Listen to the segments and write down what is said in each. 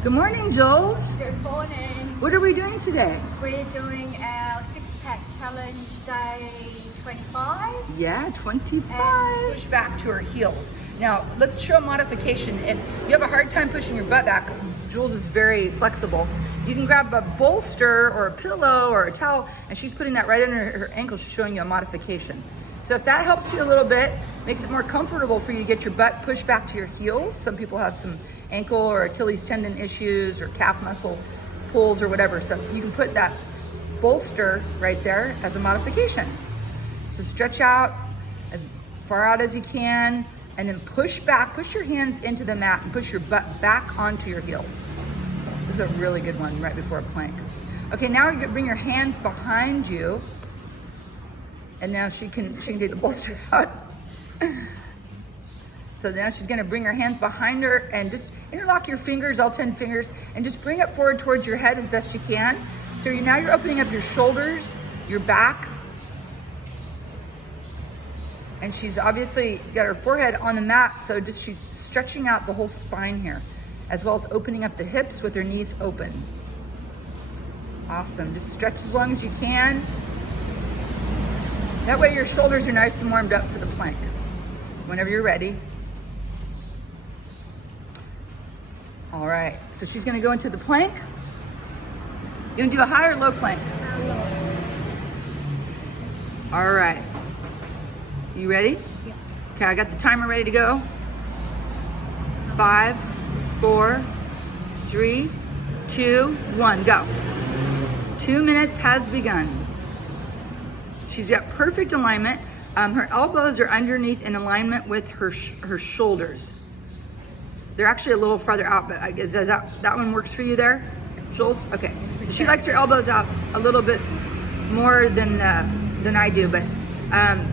Good morning, Jules. Good morning. What are we doing today? We're doing our six-pack challenge day 25. Yeah, 25. And Push back to her heels. Now, let's show a modification. If you have a hard time pushing your butt back, Jules is very flexible. You can grab a bolster or a pillow or a towel, and she's putting that right under her ankle. She's showing you a modification. So if that helps you a little bit, makes it more comfortable for you to get your butt pushed back to your heels. Some people have some ankle or Achilles tendon issues or calf muscle pulls or whatever. So you can put that bolster right there as a modification. So stretch out as far out as you can and then push back, push your hands into the mat and push your butt back onto your heels. This is a really good one right before a plank. Okay, now you bring your hands behind you and now she can take the bolster out. So now she's gonna bring her hands behind her and just interlock your fingers, all 10 fingers, and just bring it forward towards your head as best you can. So now you're opening up your shoulders, your back, and she's obviously got her forehead on the mat, so just she's stretching out the whole spine here, as well as opening up the hips with her knees open. Awesome, just stretch as long as you can. That way your shoulders are nice and warmed up for the plank. Whenever you're ready. All right, so she's gonna go into the plank. You gonna do a high or low plank? All right, you ready? Yeah. Okay, I got the timer ready to go. 5, 4, 3, 2, 1, go. 2 minutes has begun. She's got perfect alignment. Her elbows are underneath in alignment with her shoulders. They're actually a little farther out, but I guess that one works for you there, Jules? Okay, so she likes her elbows out a little bit more than I do, but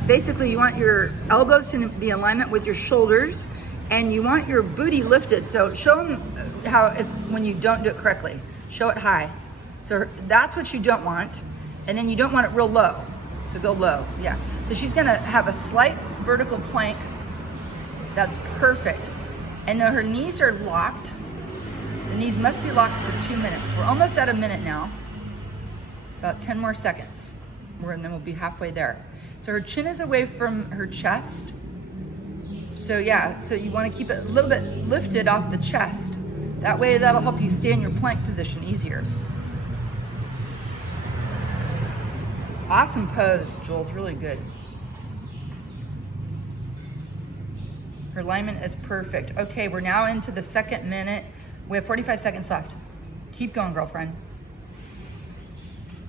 basically you want your elbows to be in alignment with your shoulders and you want your booty lifted. So show them how, when you don't do it correctly, show it high. So that's what you don't want. And then you don't want it real low. So go low, yeah. So she's gonna have a slight vertical plank. That's perfect. And now her knees are locked. The knees must be locked for 2 minutes. We're almost at a minute now. About 10 more seconds. And then we'll be halfway there. So her chin is away from her chest. So yeah, so you wanna keep it a little bit lifted off the chest. That way that'll help you stay in your plank position easier. Awesome pose, Jules, really good. Her alignment is perfect. Okay, we're now into the second minute. We have 45 seconds left. Keep going, girlfriend.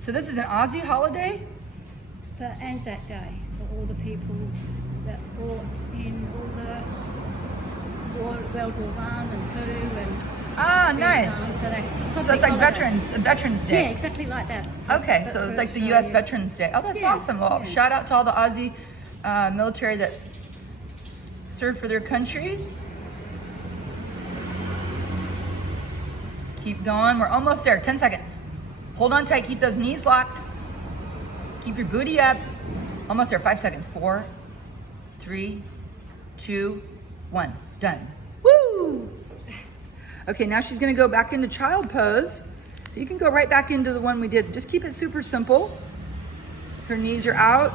So this is an Aussie holiday? For Anzac Day, for all the people that fought in all the World War I and II and Ah, nice. So it's like Veterans Day. Yeah, exactly like that. Okay, But so for it's like the Australia. U.S. Veterans Day. Oh, that's Yeah, awesome. Well, yeah. shout out to all the Aussie military that served for their country. Keep going. We're almost there. 10 seconds. Hold on tight. Keep those knees locked. Keep your booty up. Almost there. 5 seconds. 4, 3, 2, 1. Done. Woo! Okay, now she's gonna go back into child pose. So you can go right back into the one we did. Just keep it super simple. Her knees are out.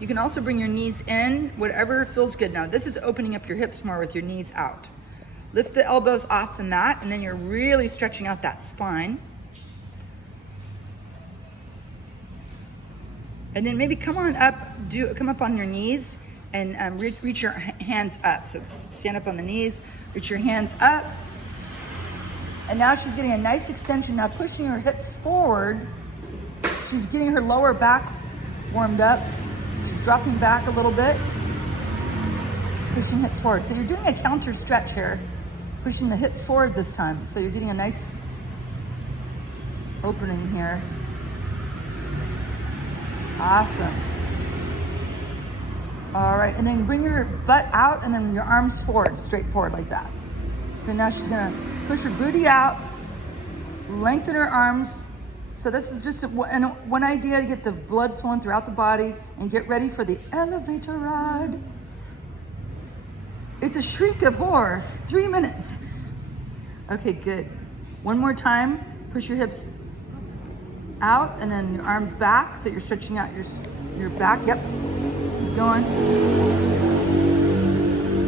You can also bring your knees in, whatever feels good. Now this is opening up your hips more with your knees out. Lift the elbows off the mat and then you're really stretching out that spine. And then maybe come on up, come up on your knees and reach your hands up. So stand up on the knees, reach your hands up. And now she's getting a nice extension, now pushing her hips forward. She's getting her lower back warmed up. She's dropping back a little bit, pushing hips forward. So you're doing a counter stretch here, pushing the hips forward this time. So you're getting a nice opening here. Awesome. All right, and then bring your butt out and then your arms forward, straight forward like that. So now she's gonna push her booty out, lengthen her arms. So this is just one idea to get the blood flowing throughout the body and get ready for the elevator ride. It's a shriek of horror, 3 minutes. Okay, good. One more time. Push your hips out and then your arms back so you're stretching out your back. Yep. Keep going.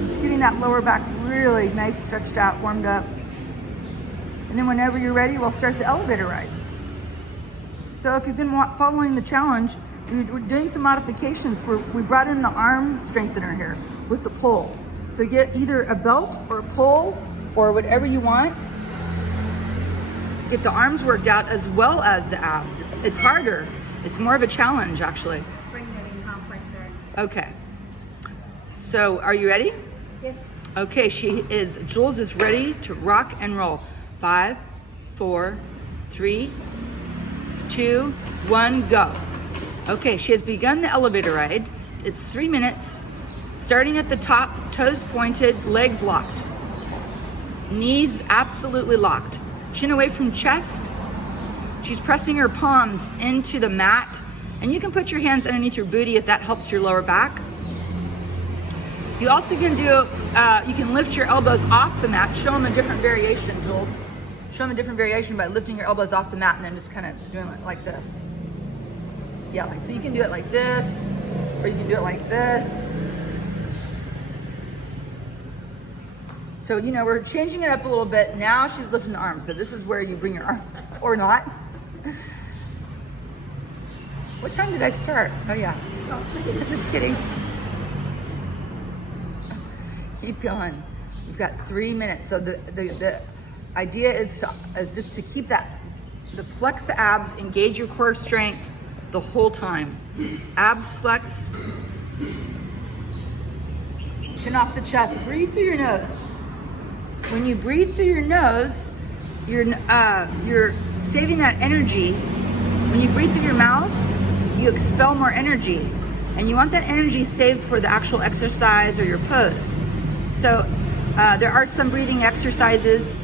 Just getting that lower back really nice, stretched out, warmed up. And then whenever you're ready, we'll start the elevator ride. So if you've been following the challenge, we're doing some modifications where we brought in the arm strengthener here with the pull. So get either a belt or a pull or whatever you want. Get the arms worked out as well as the abs. It's harder. It's more of a challenge, actually. Bring that in halfway through. Okay. So are you ready? Yes. Okay, Jules is ready to rock and roll. 5, 4, 3, 2, 1, go. Okay, she has begun the elevator ride. It's 3 minutes. Starting at the top, toes pointed, legs locked. Knees absolutely locked. Chin away from chest. She's pressing her palms into the mat. And you can put your hands underneath your booty if that helps your lower back. You also can you can lift your elbows off the mat. Show them a different variation, Jules. Show them a different variation by lifting your elbows off the mat and then just kind of doing it like this. Yeah, so you can do it like this, or you can do it like this. So, we're changing it up a little bit. Now she's lifting the arms. So this is where you bring your arms, or not. What time did I start? Oh yeah, just kidding. Keep going. We've got 3 minutes. So the idea is just to keep the flex the abs, engage your core strength the whole time. Abs flexed. Chin off the chest. Breathe through your nose. When you breathe through your nose, you're saving that energy. When you breathe through your mouth, you expel more energy. And you want that energy saved for the actual exercise or your pose. So there are some breathing exercises.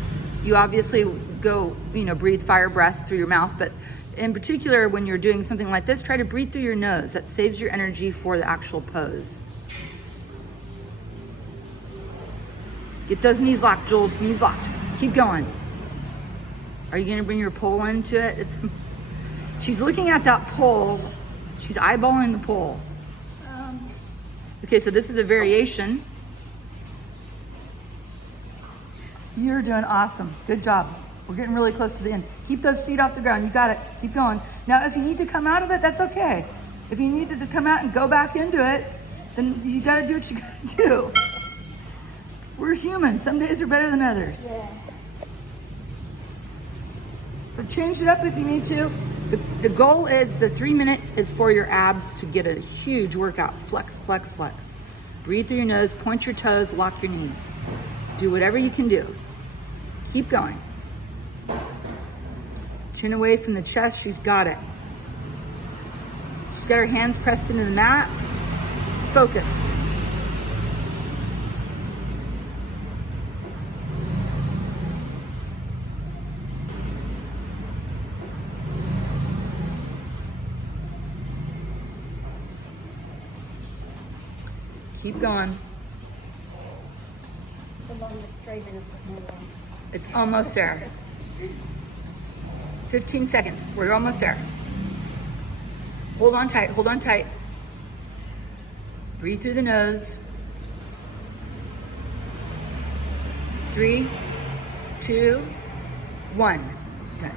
You obviously go, breathe fire breath through your mouth, but in particular, when you're doing something like this, try to breathe through your nose. That saves your energy for the actual pose. Get those knees locked, Jules, knees locked. Keep going. Are you gonna bring your pole into it? She's looking at that pole. She's eyeballing the pole. Okay, so this is a variation. You're doing awesome. Good job. We're getting really close to the end. Keep those feet off the ground. You got it. Keep going. Now, if you need to come out of it, that's okay. If you need to come out and go back into it, then you got to do what you got to do. We're human. Some days are better than others. Yeah. So change it up if you need to. The goal is the 3 minutes is for your abs to get a huge workout. Flex, flex, flex. Breathe through your nose, point your toes, lock your knees. Do whatever you can do. Keep going. Chin away from the chest, she's got it. She's got her hands pressed into the mat. Focused. Keep going. The longest 3 minutes of my life. It's almost there. 15 seconds. We're almost there. Hold on tight. Hold on tight. Breathe through the nose. 3, 2, 1. Done.